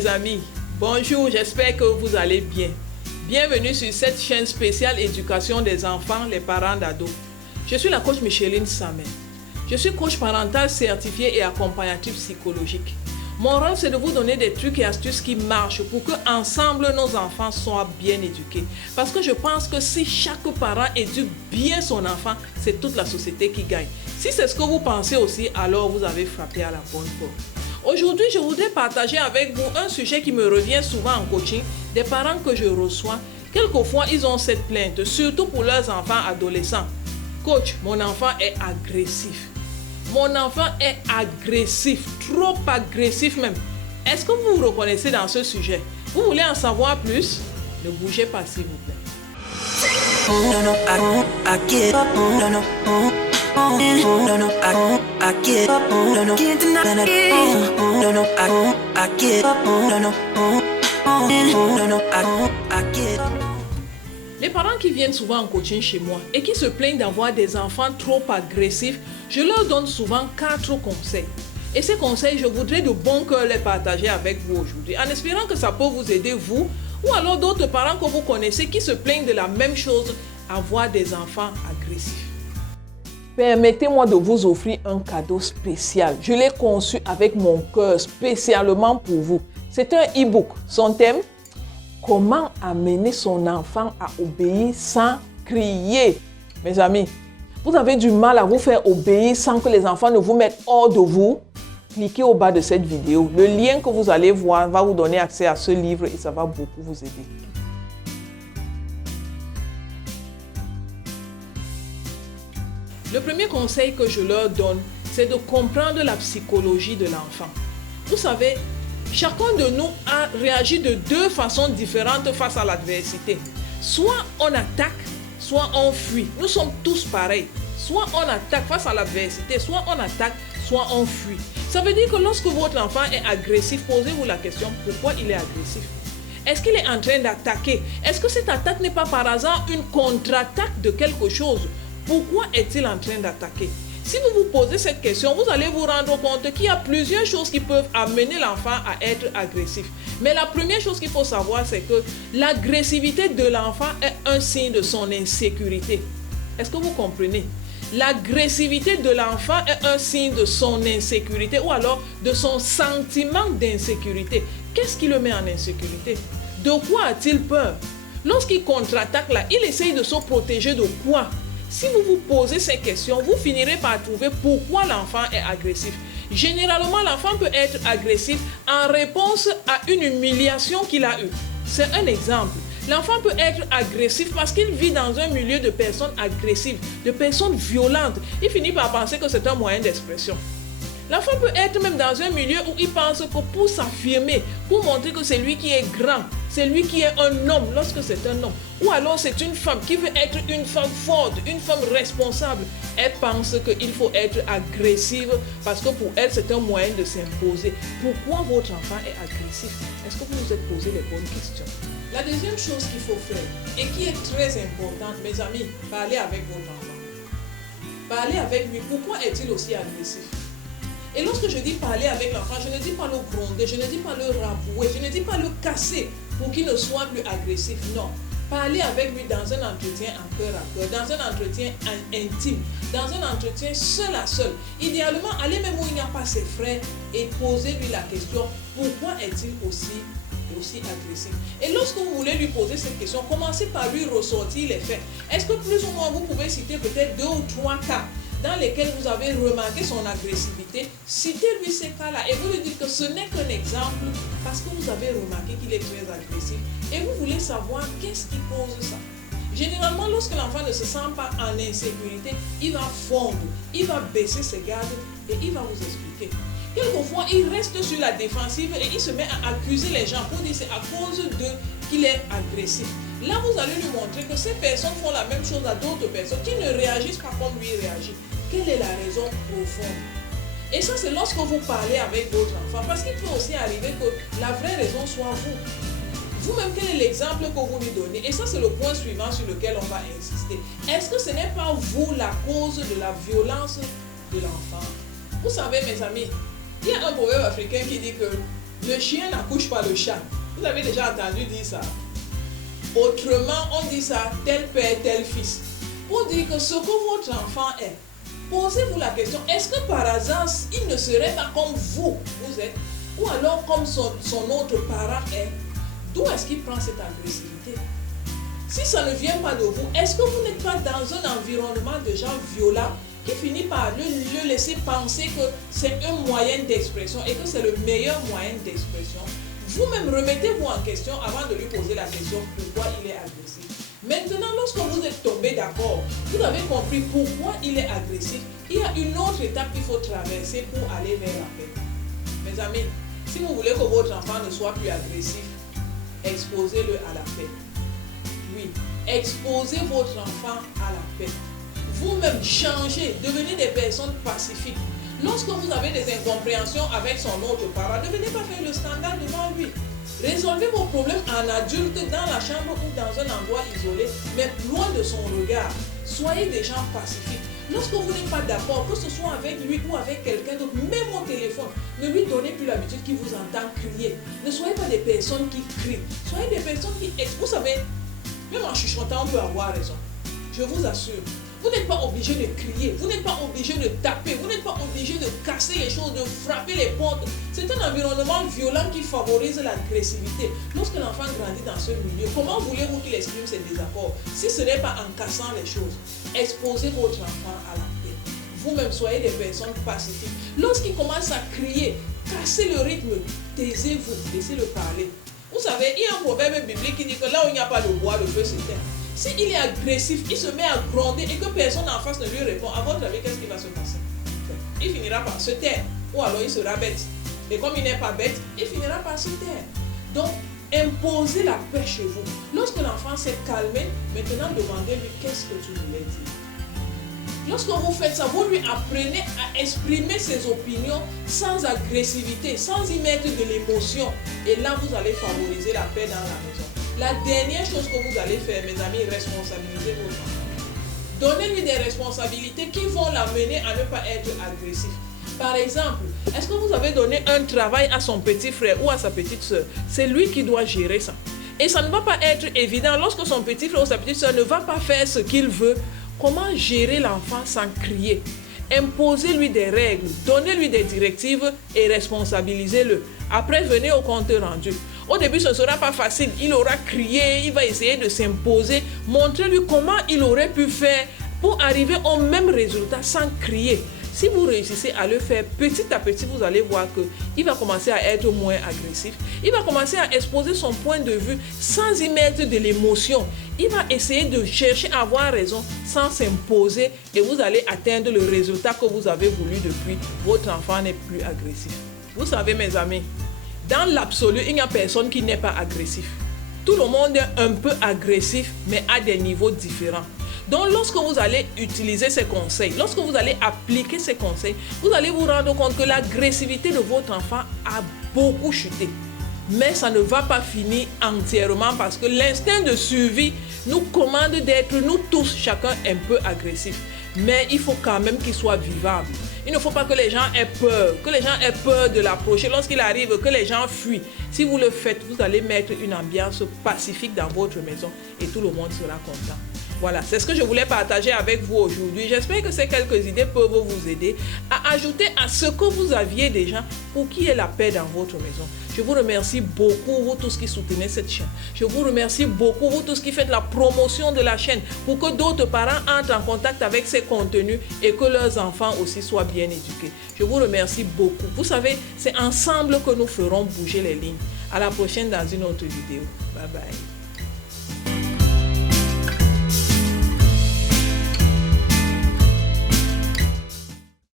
mes amis, bonjour, j'espère que vous allez bien. Bienvenue sur cette chaîne spéciale éducation des enfants, les parents d'ados. Je suis la coach Micheline Samet. Je suis coach parental certifiée et accompagnatrice psychologique. Mon rôle, c'est de vous donner des trucs et astuces qui marchent pour que ensemble nos enfants soient bien éduqués. Parce que je pense que si chaque parent éduque bien son enfant, c'est toute la société qui gagne. Si c'est ce que vous pensez aussi, alors vous avez frappé à la bonne porte. Aujourd'hui, je voudrais partager avec vous un sujet qui me revient souvent en coaching, des parents que je reçois. Quelquefois, ils ont cette plainte, surtout pour leurs enfants adolescents. Coach, mon enfant est agressif. Mon enfant est agressif, trop agressif même. Est-ce que vous vous reconnaissez dans ce sujet? Vous voulez en savoir plus? Ne bougez pas, s'il vous plaît. Les parents qui viennent souvent en coaching chez moi et qui se plaignent d'avoir des enfants trop agressifs, je leur donne souvent 4 conseils. Et ces conseils, je voudrais de bon cœur les partager avec vous aujourd'hui, en espérant que ça peut vous aider, vous, ou alors d'autres parents que vous connaissez qui se plaignent de la même chose, avoir des enfants agressifs. Permettez-moi de vous offrir un cadeau spécial. Je l'ai conçu avec mon cœur, spécialement pour vous. C'est un e-book. Son thème, comment amener son enfant à obéir sans crier. Mes amis, vous avez du mal à vous faire obéir sans que les enfants ne vous mettent hors de vous. Cliquez au bas de cette vidéo. Le lien que vous allez voir va vous donner accès à ce livre et ça va beaucoup vous aider. Le premier conseil que je leur donne, c'est de comprendre la psychologie de l'enfant. Vous savez, chacun de nous a réagi de 2 façons différentes face à l'adversité. Soit on attaque, soit on fuit. Nous sommes tous pareils. Soit on attaque face à l'adversité, soit on attaque, soit on fuit. Ça veut dire que lorsque votre enfant est agressif, posez-vous la question, pourquoi il est agressif? Est-ce qu'il est en train d'attaquer? Est-ce que cette attaque n'est pas par hasard une contre-attaque de quelque chose? Pourquoi est-il en train d'attaquer? Si vous vous posez cette question, vous allez vous rendre compte qu'il y a plusieurs choses qui peuvent amener l'enfant à être agressif. Mais la première chose qu'il faut savoir, c'est que l'agressivité de l'enfant est un signe de son insécurité. Est-ce que vous comprenez? L'agressivité de l'enfant est un signe de son insécurité ou alors de son sentiment d'insécurité. Qu'est-ce qui le met en insécurité? De quoi a-t-il peur? Lorsqu'il contre-attaque là, il essaye de se protéger de quoi? Si vous vous posez ces questions, vous finirez par trouver pourquoi l'enfant est agressif. Généralement, l'enfant peut être agressif en réponse à une humiliation qu'il a eue. C'est un exemple. L'enfant peut être agressif parce qu'il vit dans un milieu de personnes agressives, de personnes violentes. Il finit par penser que c'est un moyen d'expression. L'enfant peut être même dans un milieu où il pense que pour s'affirmer, pour montrer que c'est lui qui est grand, c'est lui qui est un homme lorsque c'est un homme. Ou alors c'est une femme qui veut être une femme forte, une femme responsable. Elle pense qu'il faut être agressive parce que pour elle c'est un moyen de s'imposer. Pourquoi votre enfant est agressif? Est-ce que vous vous êtes posé les bonnes questions? La deuxième chose qu'il faut faire et qui est très importante, mes amis, parlez avec votre enfant. Parlez avec lui. Pourquoi est-il aussi agressif? Et lorsque je dis parler avec l'enfant, je ne dis pas le gronder, je ne dis pas le rabouer, je ne dis pas le casser pour qu'il ne soit plus agressif. Non. Parlez avec lui dans un entretien en cœur à cœur, dans un entretien intime, dans un entretien seul à seul. Idéalement, allez même où il n'y a pas ses frères et posez-lui la question, pourquoi est-il aussi agressif? Et lorsque vous voulez lui poser cette question, commencez par lui ressortir les faits. Est-ce que plus ou moins vous pouvez citer peut-être 2 ou 3 cas dans lesquels vous avez remarqué son agressivité? Citez-lui ces cas-là et vous lui dites que ce n'est qu'un exemple parce que vous avez remarqué qu'il est très agressif et vous voulez savoir qu'est-ce qui cause ça. Généralement, lorsque l'enfant ne se sent pas en insécurité, il va fondre, il va baisser ses gardes et il va vous expliquer. Quelquefois, il reste sur la défensive et il se met à accuser les gens pour dire c'est à cause d'eux qu'il est agressif. Là, vous allez lui montrer que ces personnes font la même chose à d'autres personnes qui ne réagissent pas comme lui réagit. Quelle est la raison profonde? Et ça, c'est lorsque vous parlez avec votre enfant. Parce qu'il peut aussi arriver que la vraie raison soit vous. Vous-même, quel est l'exemple que vous lui donnez? Et ça, c'est le point suivant sur lequel on va insister. Est-ce que ce n'est pas vous la cause de la violence de l'enfant? Vous savez, mes amis, il y a un proverbe africain qui dit que Le chien n'accouche pas le chat. Vous avez déjà entendu dire ça? Autrement, on dit ça, tel père, tel fils. Pour dire que ce que votre enfant est, posez-vous la question, est-ce que par hasard, il ne serait pas comme vous êtes, ou alors comme son autre parent est? D'où est-ce qu'il prend cette agressivité? Si ça ne vient pas de vous, est-ce que vous n'êtes pas dans un environnement de gens violents qui finit par le laisser penser que c'est un moyen d'expression et que c'est le meilleur moyen d'expression? Vous-même, remettez-vous en question avant de lui poser la question pourquoi il est agressif. Maintenant, lorsque vous êtes tombé d'accord, vous avez compris pourquoi il est agressif, il y a une autre étape qu'il faut traverser pour aller vers la paix. Mes amis, si vous voulez que votre enfant ne soit plus agressif, exposez-le à la paix. Oui, exposez votre enfant à la paix. Vous-même, changez, devenez des personnes pacifiques. Lorsque vous avez des incompréhensions avec son autre parent, ne venez pas faire le scandale devant lui. Résolvez vos problèmes en adulte dans la chambre ou dans un endroit isolé, mais loin de son regard. Soyez des gens pacifiques. Lorsque vous n'êtes pas d'accord, que ce soit avec lui ou avec quelqu'un d'autre, même au téléphone, ne lui donnez plus l'habitude qu'il vous entend crier. Ne soyez pas des personnes qui crient. Soyez des personnes qui... Vous savez, même en chuchotant, on peut avoir raison. Je vous assure. Vous n'êtes pas obligé de crier, vous n'êtes pas obligé de taper, vous n'êtes pas obligé de casser les choses, de frapper les portes. C'est un environnement violent qui favorise l'agressivité. Lorsque l'enfant grandit dans ce milieu, comment voulez-vous qu'il exprime ses désaccords si ce n'est pas en cassant les choses? Exposez votre enfant à la paix. Vous-même, soyez des personnes pacifiques. Lorsqu'il commence à crier, cassez le rythme, taisez-vous, laissez-le parler. Vous savez, il y a un proverbe biblique qui dit que là où il n'y a pas de bois, le feu s'éteint. S'il est agressif, il se met à gronder et que personne en face ne lui répond, à votre avis, qu'est-ce qui va se passer? Il finira par se taire ou alors il sera bête. Et comme il n'est pas bête, il finira par se taire. Donc, imposez la paix chez vous. Lorsque l'enfant s'est calmé, maintenant demandez-lui qu'est-ce que tu voulais dire. Lorsque vous faites ça, vous lui apprenez à exprimer ses opinions sans agressivité, sans y mettre de l'émotion. Et là, vous allez favoriser la paix dans la maison. La dernière chose que vous allez faire, mes amis, responsabilisez votre enfant. Donnez-lui des responsabilités qui vont l'amener à ne pas être agressif. Par exemple, est-ce que vous avez donné un travail à son petit frère ou à sa petite soeur? C'est lui qui doit gérer ça. Et ça ne va pas être évident lorsque son petit frère ou sa petite soeur ne va pas faire ce qu'il veut. Comment gérer l'enfant sans crier? Imposez-lui des règles, donnez-lui des directives et responsabilisez-le. Après, venez au compte rendu. Au début, ce ne sera pas facile. Il aura crié, il va essayer de s'imposer. Montrez-lui comment il aurait pu faire pour arriver au même résultat sans crier. Si vous réussissez à le faire petit à petit, vous allez voir qu'il va commencer à être moins agressif. Il va commencer à exposer son point de vue sans y mettre de l'émotion. Il va essayer de chercher à avoir raison sans s'imposer et vous allez atteindre le résultat que vous avez voulu depuis. Votre enfant n'est plus agressif. Vous savez, mes amis, dans l'absolu, il n'y a personne qui n'est pas agressif. Tout le monde est un peu agressif, mais à des niveaux différents. Donc, lorsque vous allez utiliser ces conseils, lorsque vous allez appliquer ces conseils, vous allez vous rendre compte que l'agressivité de votre enfant a beaucoup chuté. Mais ça ne va pas finir entièrement parce que l'instinct de survie nous commande d'être, nous tous, chacun un peu agressif. Mais il faut quand même qu'il soit vivable. Il ne faut pas que les gens aient peur de l'approcher. Lorsqu'il arrive, que les gens fuient. Si vous le faites, vous allez mettre une ambiance pacifique dans votre maison et tout le monde sera content. Voilà, c'est ce que je voulais partager avec vous aujourd'hui. J'espère que ces quelques idées peuvent vous aider à ajouter à ce que vous aviez déjà pour qu'il y ait la paix dans votre maison. Je vous remercie beaucoup, vous tous qui soutenez cette chaîne. Je vous remercie beaucoup, vous tous qui faites la promotion de la chaîne pour que d'autres parents entrent en contact avec ces contenus et que leurs enfants aussi soient bien éduqués. Je vous remercie beaucoup. Vous savez, c'est ensemble que nous ferons bouger les lignes. À la prochaine dans une autre vidéo. Bye bye.